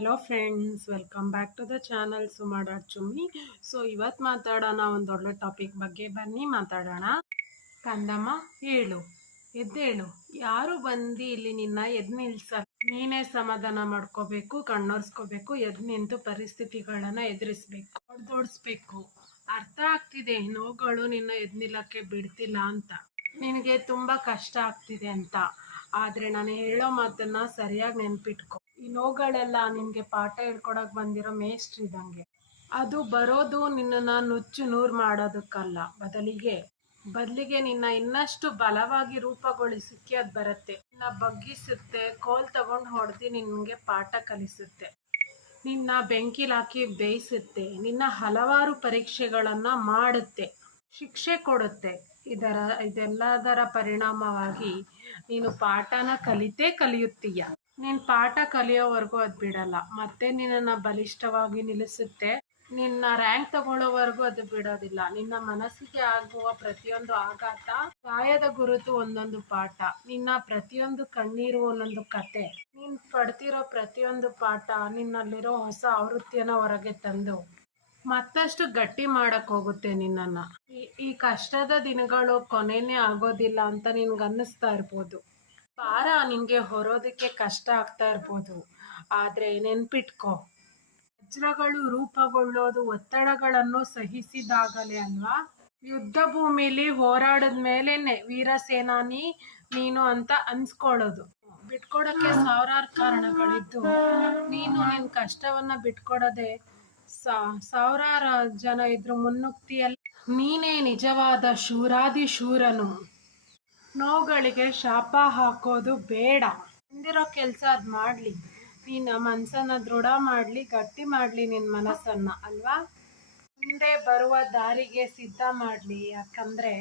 Hello friends, welcome back to the channel Suma dot Chummi. So ಇವತ್ತು ಮಾತಾಡೋಣ ಒಂದು ಒಳ್ಳೆ ಟಾಪಿಕ್ ಬಗ್ಗೆ. ಬನ್ನಿ ಮಾತಾಡೋಣ. ಕಂದಮ್ಮ ಹೇಳು, ಎದ್ದೇಳು. ಯಾರು ಬಂದು ಇಲ್ಲಿ ನಿನ್ನ ಎದ್ದು ನಿಲ್ಸ. ನೀನೇ ಸಮಾಧಾನ ಮಾಡ್ಕೋಬೇಕು, ಕಣ್ಣೊರ್ಸ್ಕೋಬೇಕು, ಎದ್ದು ನಿಂತು ಪರಿಸ್ಥಿತಿಗಳನ್ನ ಎದುರಿಸ್ಬೇಕು, ಹೊಡೆದೋಡಿಸ್ಬೇಕು. ಅರ್ಥ ಆಗ್ತಿದೆ ನೋವುಗಳು ನಿನ್ನ ಎದ್ದು ನಿಲ್ಲಕ್ಕೆ ಬಿಡ್ತಿಲ್ಲ ಅಂತ, ನಿನಗೆ ತುಂಬ ಕಷ್ಟ ಆಗ್ತಿದೆ ಅಂತ. ಆದರೆ ನಾನು ಹೇಳೋ ಮಾತನ್ನ ಸರಿಯಾಗಿ ನೆನ್ಪಿಟ್ಕೊ. ಈ ನೋವುಗಳೆಲ್ಲ ನಿನಗೆ ಪಾಠ ಹೇಳ್ಕೊಡಕ್ಕೆ ಬಂದಿರೋ ಮೇಷ್ಟ್ರು ಇದ್ದಂಗೆ. ಅದು ಬರೋದು ನಿನ್ನನ್ನು ನುಚ್ಚು ನೂರು ಮಾಡೋದಕ್ಕಲ್ಲ, ಬದಲಿಗೆ ನಿನ್ನ ಇನ್ನಷ್ಟು ಬಲವಾಗಿ ರೂಪುಗೊಳಿಸಕ್ಕೆ ಅದು ಬರುತ್ತೆ. ನಿನ್ನ ಬಗ್ಗಿಸುತ್ತೆ, ಕೋಲ್ ತಗೊಂಡು ಹೊಡೆದು ನಿನಗೆ ಪಾಠ ಕಲಿಸುತ್ತೆ, ನಿನ್ನ ಬೆಂಕಿಲಾಕಿ ಬೇಯಿಸುತ್ತೆ, ನಿನ್ನ ಹಲವಾರು ಪರೀಕ್ಷೆಗಳನ್ನು ಮಾಡುತ್ತೆ, ಶಿಕ್ಷೆ ಕೊಡುತ್ತೆ. ಇದೆಲ್ಲದರ ಪರಿಣಾಮವಾಗಿ ನೀನು ಪಾಠನ ಕಲಿಯುತ್ತೀಯ. ನೀನು ಪಾಠ ಕಲಿಯೋವರೆಗೂ ಅದು ಬಿಡಲ್ಲ, ಮತ್ತೆ ನಿನ್ನನ್ನು ಬಲಿಷ್ಠವಾಗಿ ನಿಲ್ಲಿಸುತ್ತೆ. ನಿನ್ನ ರ್ಯಾಂಕ್ ತಗೊಳ್ಳೋವರೆಗೂ ಅದು ಬಿಡೋದಿಲ್ಲ. ನಿನ್ನ ಮನಸ್ಸಿಗೆ ಆಗುವ ಪ್ರತಿಯೊಂದು ಆಘಾತ, ಗಾಯದ ಗುರುತು ಒಂದೊಂದು ಪಾಠ, ನಿನ್ನ ಪ್ರತಿಯೊಂದು ಕಣ್ಣೀರು ಒಂದೊಂದು ಕತೆ, ನೀನು ಪಡ್ತಿರೋ ಪ್ರತಿಯೊಂದು ಪಾಠ ನಿನ್ನಲ್ಲಿರೋ ಹೊಸ ಆವೃತ್ತಿಯನ್ನು ಹೊರಗೆ ತಂದು ಮತ್ತಷ್ಟು ಗಟ್ಟಿ ಮಾಡಕ್ ಹೋಗುತ್ತೆ ನಿನ್ನನ್ನು. ಈ ಕಷ್ಟದ ದಿನಗಳು ಕೊನೆನೇ ಆಗೋದಿಲ್ಲ ಅಂತ ನಿನ್ಗೆ ಅನ್ನಿಸ್ತಾ ಇರ್ಬೋದು. ಭಾರ ನಿನಗೆ ಹೊರೋದಕ್ಕೆ ಕಷ್ಟ ಆಗ್ತಾ ಇರ್ಬೋದು, ಆದರೆ ನೆನ್ಪಿಟ್ಕೋ, ವಜ್ರಗಳು ರೂಪುಗೊಳ್ಳೋದು ಒತ್ತಡಗಳನ್ನು ಸಹಿಸಿದಾಗಲೇ ಅಲ್ವಾ. ಯುದ್ಧ ಭೂಮಿಲಿ ಹೋರಾಡಿದ ಮೇಲೇನೆ ವೀರ ಸೇನಾನಿ ನೀನು ಅಂತ ಅನ್ಸ್ಕೊಳ್ಳೋದು. ಬಿಟ್ಕೊಡಕ್ಕೆ ಸಾವಿರಾರು ಕಾರಣಗಳಿದ್ದು ನೀನು ನಿನ್ನ ಕಷ್ಟವನ್ನ ಬಿಟ್ಕೊಡದೆ ಸಾವಿರಾರು ಜನ ಇದ್ರು ಮುನ್ನುಗ್ತಿಯಲ್ಲ. ನೀನೇ ನಿಜವಾದ ಶೂರಾದಿ ಶೂರನು. ನೋವುಗಳಿಗೆ ಶಾಪ ಹಾಕೋದು ಬೇಡ. ಬಂದಿರೋ ಕೆಲಸ ಅದು ಮಾಡಲಿ, ನಿನ್ನ ಮನಸ್ಸನ್ನು ದೃಢ ಮಾಡಲಿ, ಗಟ್ಟಿ ಮಾಡಲಿ ನಿನ್ನ ಮನಸ್ಸನ್ನು ಅಲ್ವಾ. ಮುಂದೆ ಬರುವ ದಾರಿಗೆ ಸಿದ್ಧ ಮಾಡಲಿ. ಯಾಕಂದರೆ